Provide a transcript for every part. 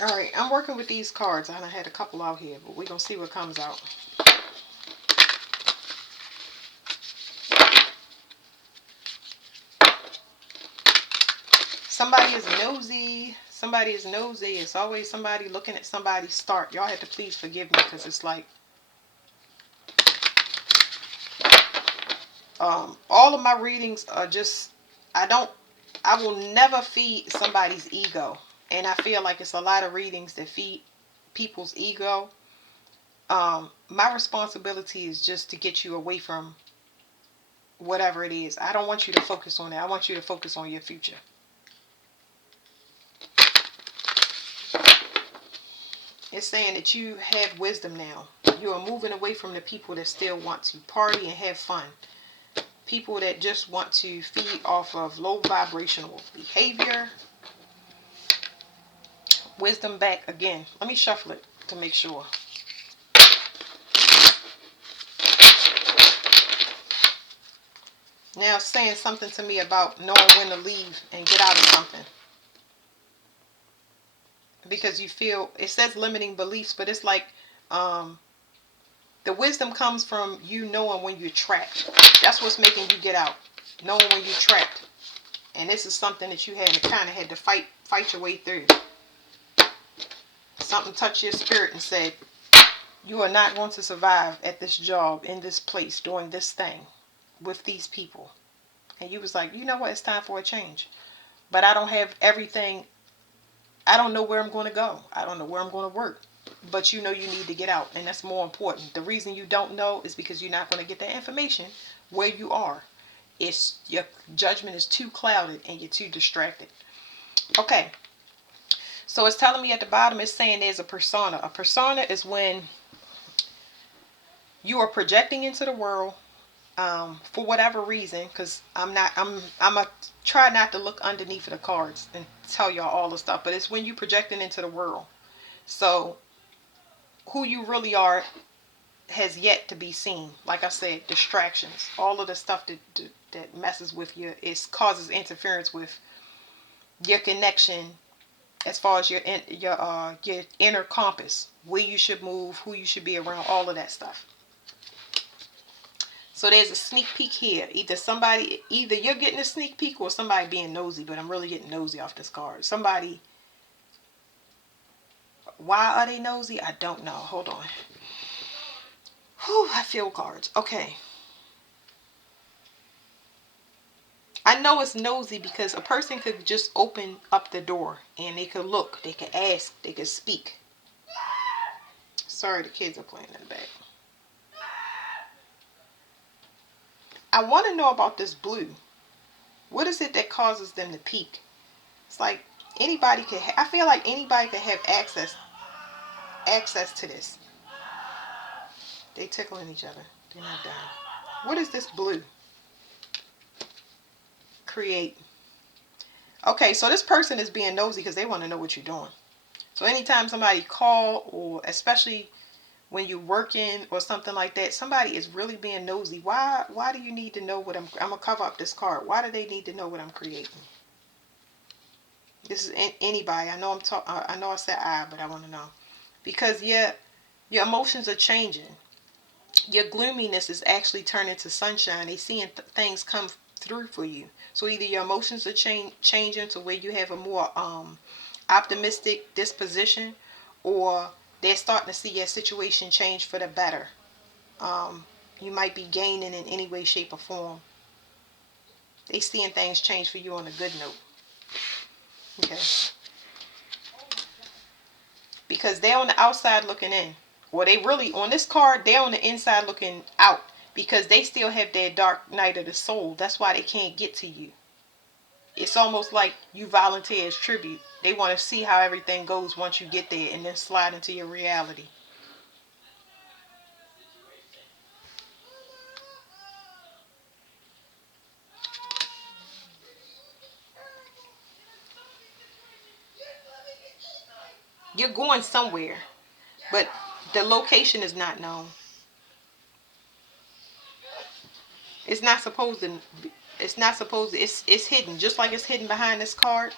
Alright, I'm working with these cards. I had a couple out here, but we're going to see what comes out. Somebody is nosy. Somebody is nosy. It's always somebody looking at somebody's start. Y'all have to please forgive me because it's like all of my readings are just, I will never feed somebody's ego. And I feel like it's a lot of readings that feed people's ego. My responsibility is just to get you away from whatever it is. I don't want you to focus on it. I want you to focus on your future. It's saying that you have wisdom now. You are moving away from the people that still want to party and have fun. People that just want to feed off of low vibrational behavior. Wisdom back again. Let me shuffle it to make sure. Now it's saying something to me about knowing when to leave and get out of something. Because you feel, it says limiting beliefs, but it's like the wisdom comes from you knowing when you're trapped. That's what's making you get out. Knowing when you're trapped. And this is something that you had to kind of had to fight your way through. Something touched your spirit and said, you are not going to survive at this job, in this place, doing this thing with these people. And you was like, you know what, it's time for a change. But I don't have everything. I don't know where I'm going to go. I don't know where I'm going to work. But you know you need to get out. And that's more important. The reason you don't know is because you're not going to get that information where you are. It's your judgment is too clouded and you're too distracted. Okay. So it's telling me at the bottom, it's saying there's a persona. A persona is when you are projecting into the world for whatever reason, because I'm a try not to look underneath the cards and tell y'all all the stuff, but it's when you projecting into the world. So who you really are has yet to be seen. Like I said, distractions, all of the stuff that messes with you, it causes interference with your connection as far as your inner compass, where you should move, who you should be around, all of that stuff. So there's a sneak peek here. Either you're getting a sneak peek or somebody being nosy, but I'm really getting nosy off this card. Somebody, why are they nosy? I don't know. Hold on. Whew, I feel cards. Okay. I know it's nosy because a person could just open up the door and they could look, they could ask, they could speak. Sorry, the kids are playing in the back. I want to know about this blue. What is it that causes them to peek? It's like anybody could. I feel like anybody could have access to this. They tickling each other. They're not done. What is this blue? Create. Okay, so this person is being nosy because they want to know what you're doing. So anytime somebody call, or especially when you're working or something like that, somebody is really being nosy. Why do you need to know what I'm going to cover up this card. Why do they need to know what I'm creating? This is anybody. I know I know I said I, but I want to know. Because your emotions are changing. Your gloominess is actually turning to sunshine. They seeing things come through for you. So either your emotions are changing to where you have a more optimistic disposition, or they're starting to see your situation change for the better. You might be gaining in any way, shape, or form. They seeing things change for you on a good note. Okay. Because they're on the outside looking in. Or they really, on this card, they're on the inside looking out. Because they still have their dark night of the soul. That's why they can't get to you. It's almost like you volunteer as tribute. They want to see how everything goes once you get there and then slide into your reality. You're going somewhere, but the location is not known. It's not supposed to. It's not supposed to. It's hidden, just like it's hidden behind this card.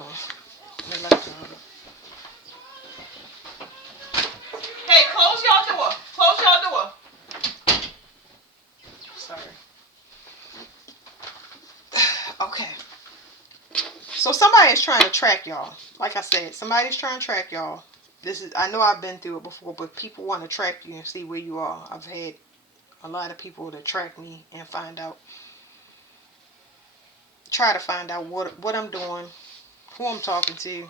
Hold on. Let me light y'all up. Hey, close your door. Close your door. Sorry. Okay. So somebody is trying to track y'all. Like I said, somebody's trying to track y'all. I know I've been through it before, but people want to track you and see where you are. I've had a lot of people that track me and try to find out what I'm doing, who I'm talking to.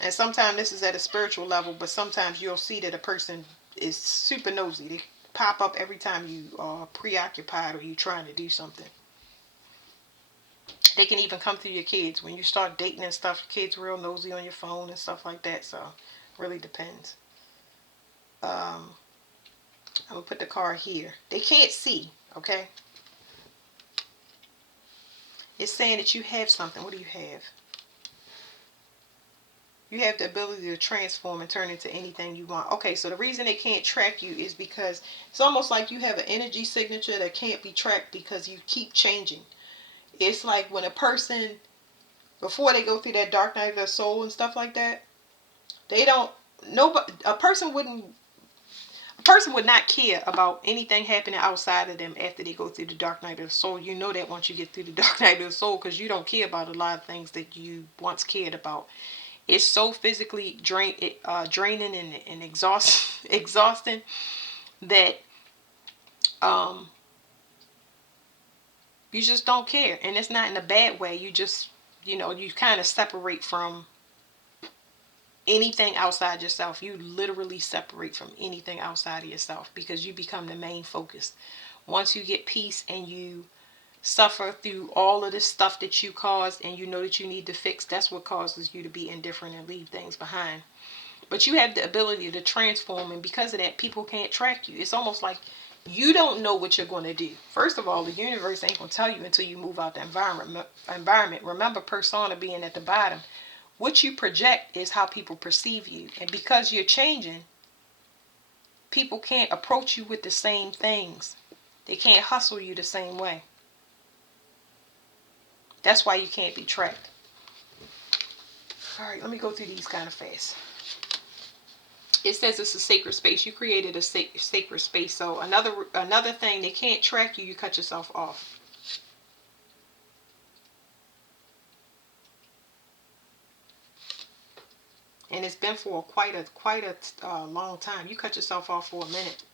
And sometimes this is at a spiritual level, but sometimes you'll see that a person is super nosy. They pop up every time you are preoccupied or you're trying to do something. They can even come through your kids. When you start dating and stuff, kids real nosy on your phone and stuff like that. So, really depends. I'm going to put the card here. They can't see, okay? It's saying that you have something. What do you have? You have the ability to transform and turn into anything you want. Okay, so the reason they can't track you is because it's almost like you have an energy signature that can't be tracked because you keep changing. It's like when a person, before they go through that dark night of their soul and stuff like that, a person would not care about anything happening outside of them after they go through the dark night of the soul. You know that once you get through the dark night of the soul, because you don't care about a lot of things that you once cared about. It's so physically draining and exhausting that you just don't care. And it's not in a bad way. You just, you kind of separate from anything outside yourself. You literally separate from anything outside of yourself because you become the main focus. Once you get peace and you suffer through all of this stuff that you caused and you know that you need to fix, that's what causes you to be indifferent and leave things behind. But you have the ability to transform, and because of that, people can't track you. It's almost like you don't know what you're going to do. First of all, the universe ain't going to tell you until you move out the environment. Remember, persona being at the bottom. What you project is how people perceive you. And because you're changing, people can't approach you with the same things. They can't hustle you the same way. That's why you can't be tracked. All right, let me go through these kind of fast. It says it's a sacred space. You created a sacred space. So another thing, they can't track you. You cut yourself off. And it's been for quite a long time. You cut yourself off for a minute,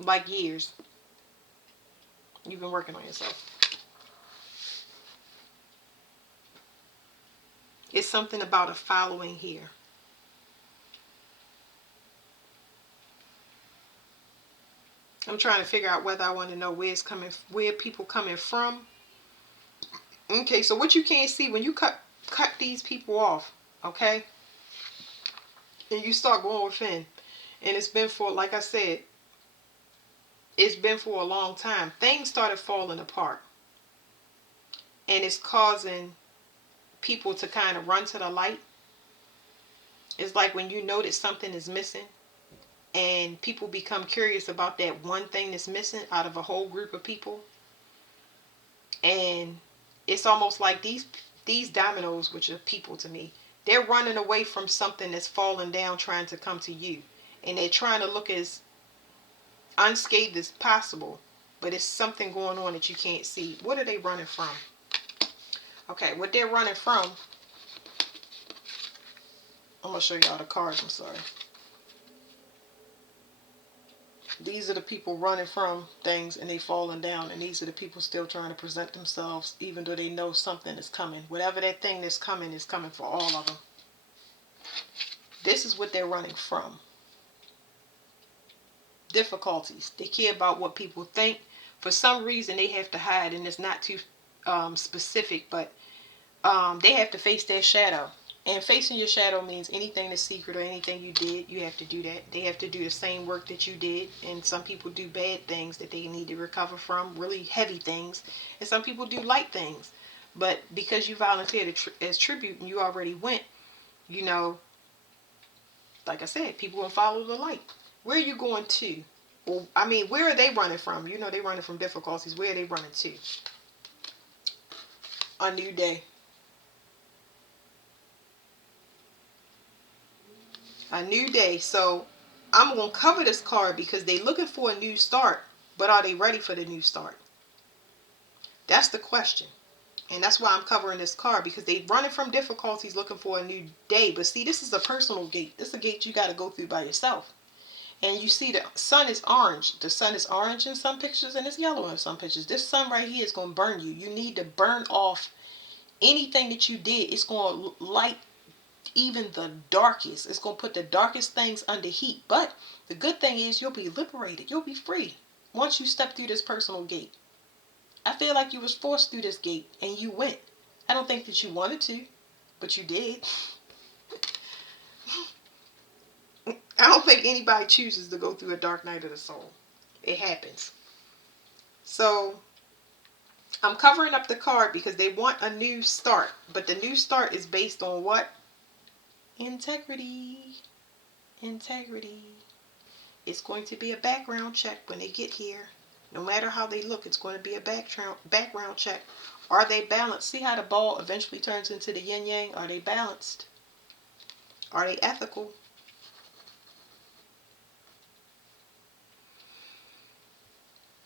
like years. You've been working on yourself. It's something about a following here. I'm trying to figure out whether I want to know where people coming from. Okay, so what you can't see when you cut these people off, okay, and you start going within, and it's been for, like I said, it's been for a long time. Things started falling apart, and it's causing people to kind of run to the light. It's like when you notice something is missing, and people become curious about that one thing that's missing out of a whole group of people, and it's almost like these dominoes, which are people to me, they're running away from something that's falling down trying to come to you, and they're trying to look as unscathed as possible, but it's something going on that you can't see. What are they running from? Okay, what they're running from, I'm going to show y'all the cards. I'm sorry. These are the people running from things and they falling down, and these are the people still trying to present themselves even though they know something is coming. Whatever that thing that's coming is coming for all of them. This is what they're running from. Difficulties. They care about what people think. For some reason they have to hide, and it's not too specific, but they have to face their shadow. And facing your shadow means anything that's secret or anything you did, you have to do that. They have to do the same work that you did. And some people do bad things that they need to recover from, really heavy things. And some people do light things. But because you volunteered as tribute and you already went, like I said, people will follow the light. Where are you going to? Well, I mean, where are they running from? They're running from difficulties. Where are they running to? A new day. A new day. So I'm going to cover this card because they're looking for a new start. But are they ready for the new start? That's the question. And that's why I'm covering this card, because they're running from difficulties looking for a new day. But see, this is a personal gate. This is a gate you got to go through by yourself. And you see the sun is orange. The sun is orange in some pictures and it's yellow in some pictures. This sun right here is going to burn you. You need to burn off anything that you did. It's going to light even the darkest. It's going to put the darkest things under heat. But the good thing is you'll be liberated. You'll be free once you step through this personal gate. I feel like you was forced through this gate and you went. I don't think that you wanted to, but you did. I don't think anybody chooses to go through a dark night of the soul. It happens. So I'm covering up the card because they want a new start. But the new start is based on what? Integrity. Integrity. It's going to be a background check when they get here. No matter how they look, it's going to be a background check. Are they balanced? See how the ball eventually turns into the yin yang? Are they balanced? Are they ethical?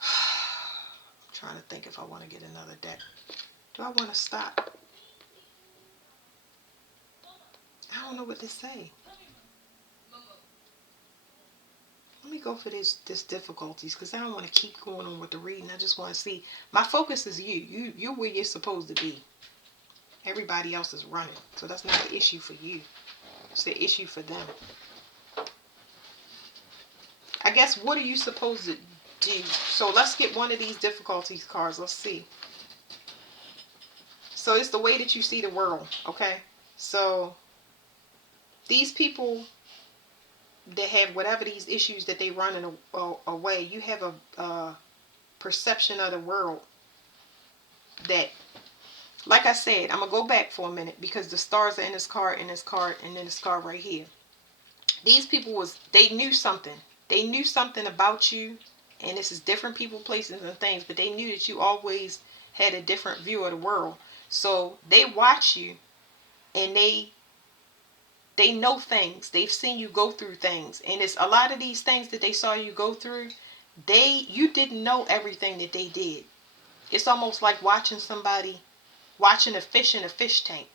I'm trying to think if I want to get another deck. Do I want to stop? I don't know what to say. Let me go for this difficulties, because I don't want to keep going on with the reading. I just want to see. My focus is you. You're where you're supposed to be. Everybody else is running. So that's not the issue for you. It's the issue for them. I guess, what are you supposed to do? So let's get one of these difficulties cards. Let's see. So it's the way that you see the world. Okay. So these people that have whatever these issues that they running away, you have a perception of the world that, like I said, I'm gonna go back for a minute because the stars are in this card, and then this card right here. These people they knew something. They knew something about you, and this is different people, places, and things, but they knew that you always had a different view of the world. So they watch you, and they know things. They've seen you go through things. And it's a lot of these things that they saw you go through, you didn't know everything that they did. It's almost like watching a fish in a fish tank.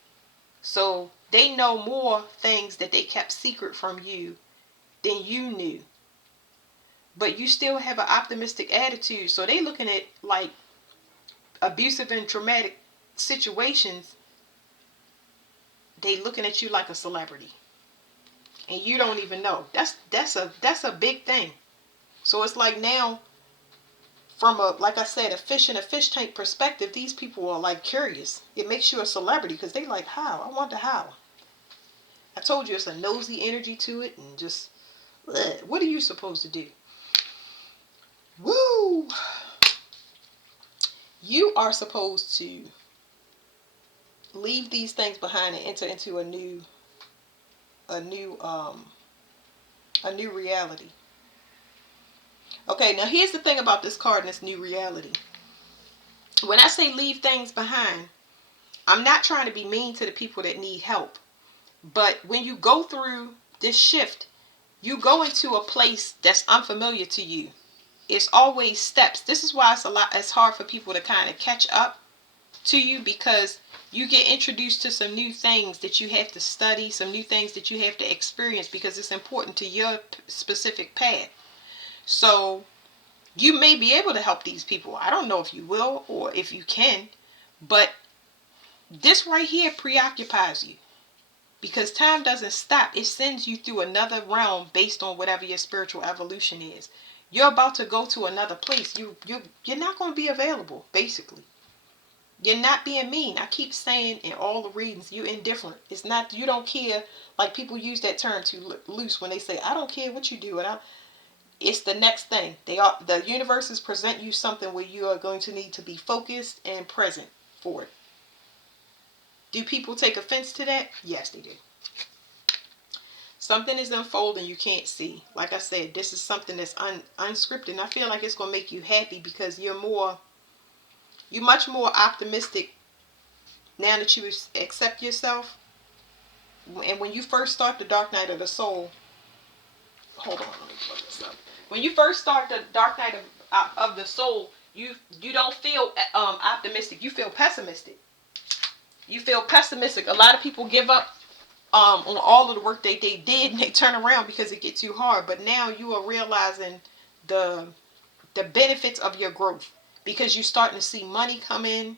So they know more things that they kept secret from you than you knew. But you still have an optimistic attitude. So they looking at like abusive and traumatic situations. They looking at you like a celebrity. And you don't even know. That's a big thing. So it's like now, from like I said, a fish in a fish tank perspective, these people are like curious. It makes you a celebrity because they like, how? I wonder how. I told you it's a nosy energy to it, and just, what are you supposed to do? Woo! You are supposed to leave these things behind and enter into a new reality. Okay, now here's the thing about this card and this new reality. When I say leave things behind, I'm not trying to be mean to the people that need help. But when you go through this shift, you go into a place that's unfamiliar to you. It's always steps. This is why it's hard for people to kind of catch up to you, because you get introduced to some new things that you have to study, some new things that you have to experience, because it's important to your specific path. So you may be able to help these people. I don't know if you will or if you can, but this right here preoccupies you, because time doesn't stop. It sends you through another realm based on whatever your spiritual evolution is. You're about to go to another place. You're not going to be available, basically. You're not being mean. I keep saying in all the readings, you're indifferent. It's not, you don't care. Like, people use that term too loose when they say, I don't care what you do. It's the next thing. The universes present you something where you are going to need to be focused and present for it. Do people take offense to that? Yes, they do. Something is unfolding you can't see. Like I said, this is something that's unscripted. And I feel like it's going to make you happy because you're much more optimistic now that you accept yourself, and when you first start the dark night of the soul, hold on, let me plug this up. When you first start the dark night of the soul, you don't feel optimistic. You feel pessimistic. You feel pessimistic. A lot of people give up on all of the work they did, and they turn around because it gets too hard. But now you are realizing the benefits of your growth, because you're starting to see money come in.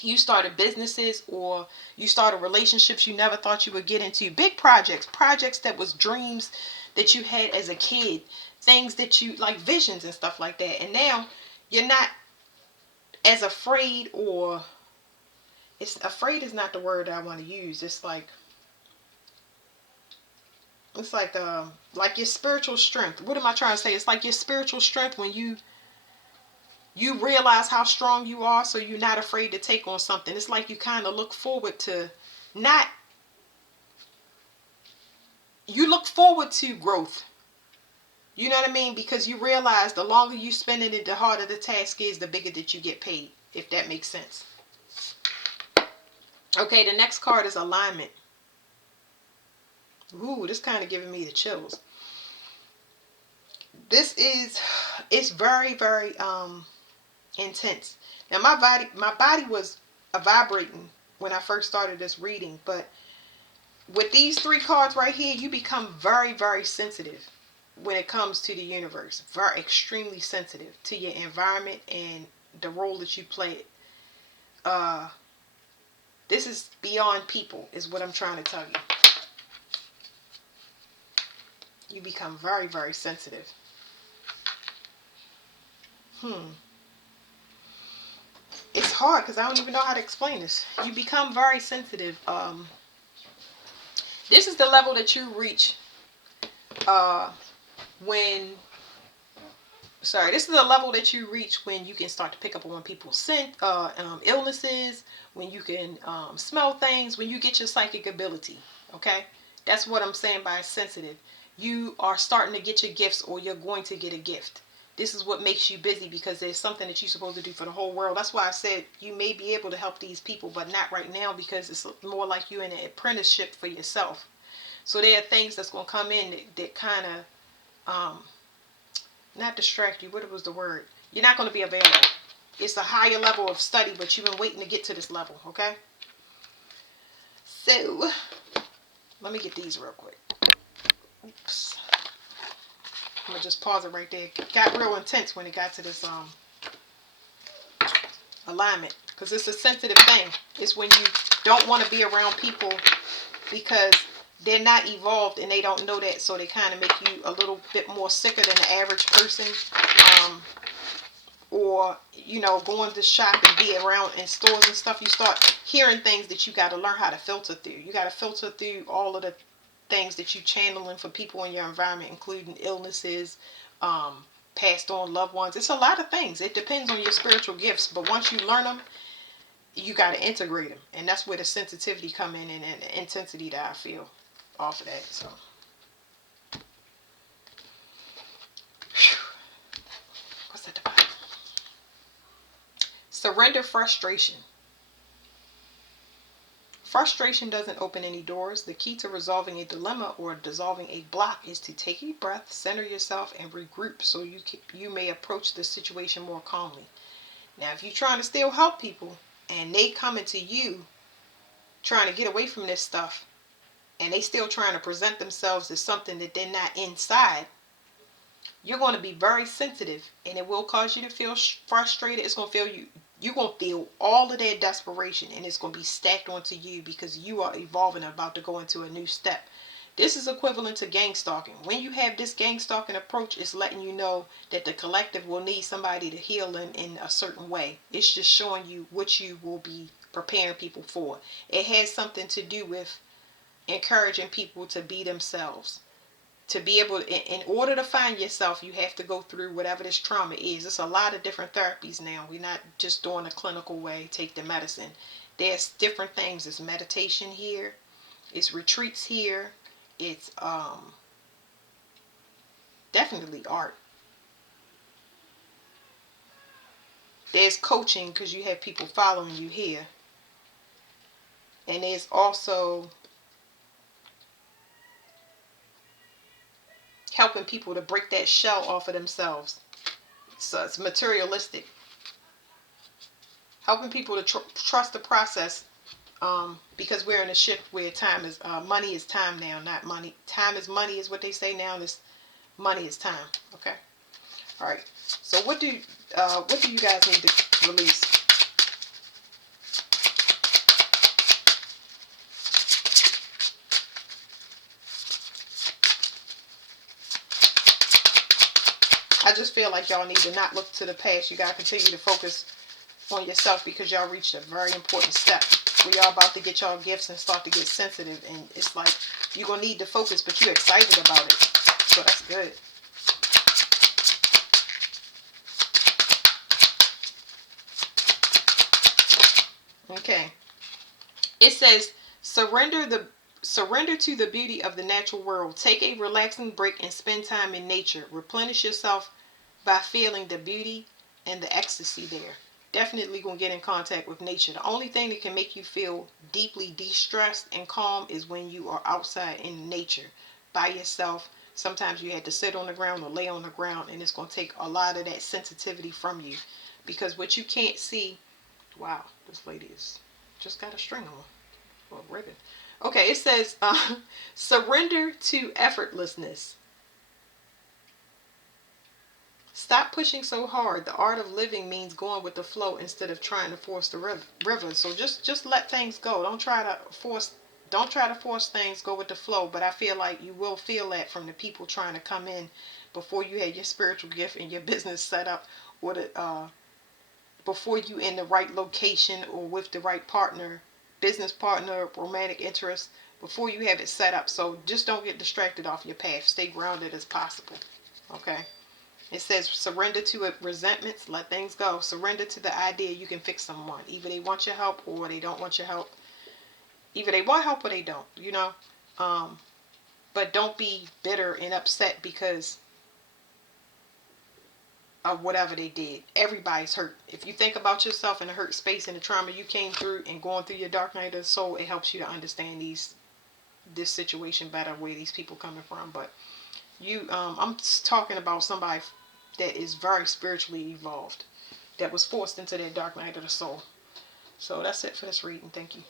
You started businesses, or you started relationships you never thought you would get into. Big projects that was dreams that you had as a kid, things that you like, visions and stuff like that. And now you're not as afraid, or it's afraid is not the word I want to use. It's like your spiritual strength. What am I trying to say? It's like your spiritual strength when you realize how strong you are, so you're not afraid to take on something. It's like you kind of look forward to growth. You know what I mean? Because you realize the longer you spend in it, the harder the task is, the bigger that you get paid, if that makes sense. Okay, the next card is alignment. Ooh, this kind of giving me the chills. It's very, very intense. Now my body was vibrating when I first started this reading, but with these 3 cards right here, you become very, very sensitive when it comes to the universe. Very extremely sensitive to your environment and the role that you play. This is beyond people, is what I'm trying to tell you. You become very, very sensitive. It's hard because I don't even know how to explain this. You become very sensitive. This is the level that you reach when this is the level that you reach when you can start to pick up on people's illnesses, when you can smell things, when you get your psychic ability. Okay, that's what I'm saying by sensitive. You are starting to get your gifts, or you're going to get a gift. This is what makes you busy, because there's something that you're supposed to do for the whole world. That's why I said you may be able to help these people, but not right now, because it's more like you're in an apprenticeship for yourself. So there are things that's going to come in that kind of not distract you. What was the word? You're not going to be available. It's a higher level of study, but you've been waiting to get to this level, okay? So, let me get these real quick. Oops. I'm going to just pause it right there. It got real intense when it got to this alignment, because it's a sensitive thing. It's when you don't want to be around people because they're not evolved and they don't know that, so they kind of make you a little bit more sicker than the average person. Or, going to shop and be around in stores and stuff, you start hearing things that you got to learn how to filter through. You got to filter through all of the things that you channeling for people in your environment, including illnesses, passed on loved ones. It's a lot of things. It depends on your spiritual gifts, but once you learn them, you got to integrate them, and that's where the sensitivity come in, and the intensity that I feel off of that. So, what's at the bottom? Surrender frustration. Frustration doesn't open any doors. The key to resolving a dilemma or dissolving a block is to take a breath, center yourself, and regroup, so you may approach the situation more calmly. Now, if you're trying to still help people and they coming to you trying to get away from this stuff, and they still trying to present themselves as something that they're not inside, you're going to be very sensitive, and it will cause you to feel frustrated. It's going to feel you're going to feel all of their desperation, and it's going to be stacked onto you because you are evolving, about to go into a new step. This is equivalent to gang stalking. When you have this gang stalking approach, it's letting you know that the collective will need somebody to heal in a certain way. It's just showing you what you will be preparing people for. It has something to do with encouraging people to be themselves. To be able, in order to find yourself, you have to go through whatever this trauma is. It's a lot of different therapies now. We're not just doing a clinical way, take the medicine. There's different things. It's meditation here. It's retreats here. It's definitely art. There's coaching, because you have people following you here. And there's also helping people to break that shell off of themselves. So it's materialistic. Helping people to trust the process, because we're in a shift where time is money is time now, not money. Time is money is what they say now. This money is time. Okay. All right. So what do you guys need to release? I just feel like y'all need to not look to the past. You gotta continue to focus on yourself, because y'all reached a very important step where y'all about to get y'all gifts and start to get sensitive, and it's like you're gonna need to focus, but you're excited about it. So that's good. Okay. It says surrender to the beauty of the natural world. Take a relaxing break and spend time in nature. Replenish yourself by feeling the beauty and the ecstasy there. Definitely gonna get in contact with nature. The only thing that can make you feel deeply de-stressed and calm is when you are outside in nature by yourself. Sometimes you had to sit on the ground or lay on the ground, and it's gonna take a lot of that sensitivity from you, because what you can't see. Wow, this lady is just got a string on. Well, ribbon. Okay, it says surrender to effortlessness. Stop pushing so hard. The art of living means going with the flow instead of trying to force the river. So just let things go. Don't try to force things. Go with the flow. But I feel like you will feel that from the people trying to come in before you had your spiritual gift and your business set up, or before you in the right location or with the right partner, business partner, romantic interest, before you have it set up. So just don't get distracted off your path. Stay grounded as possible. Okay. It says surrender to resentments, let things go. Surrender to the idea you can fix someone. Either they want your help or they don't want your help. Either they want help or they don't, Um, but don't be bitter and upset because of whatever they did. Everybody's hurt. If you think about yourself in the hurt space and the trauma you came through and going through your dark night of the soul, it helps you to understand this situation better, where these people coming from. But I'm talking about somebody that is very spiritually evolved, that was forced into their dark night of the soul. So that's it for this reading. Thank you.